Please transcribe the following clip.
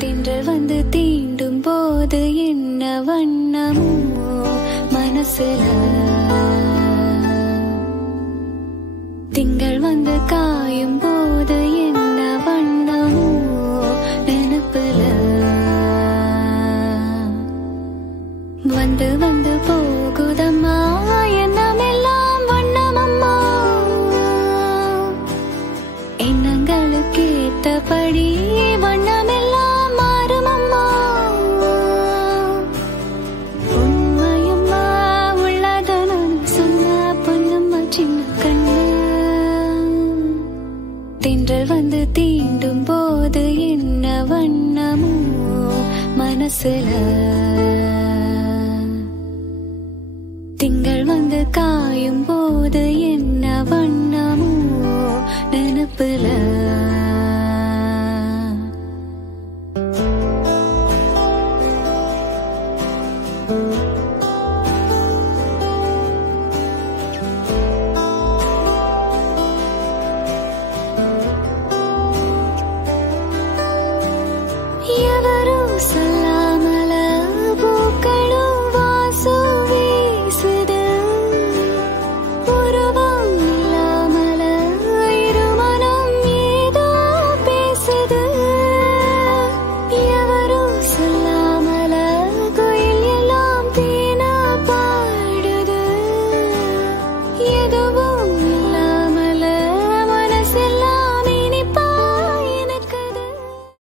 திங்கள் வந்து தீண்டும் போது என்ன வண்ணமோ மனசுல, திங்கள் வந்து காயும் போது என்ன வண்ணமோ நினைப்புல, வந்து வந்து போகுதம்மா எண்ணமெல்லாம் வண்ணமம்மா, எண்ணங்களுக்கு ஏத்தபடி வண்ணமெல்லாம் மாறுமம்மா. உண்மையம்மா உள்ளத நான் சொன்ன பொன்னம்மா சின்ன கண்ணு, தென்றல் வந்து தீண்டும் போது என்ன வண்ணமோ மனசுல, திங்கள் வந்து காயும் போது என்ன வண்ணமோ நினைப்புல.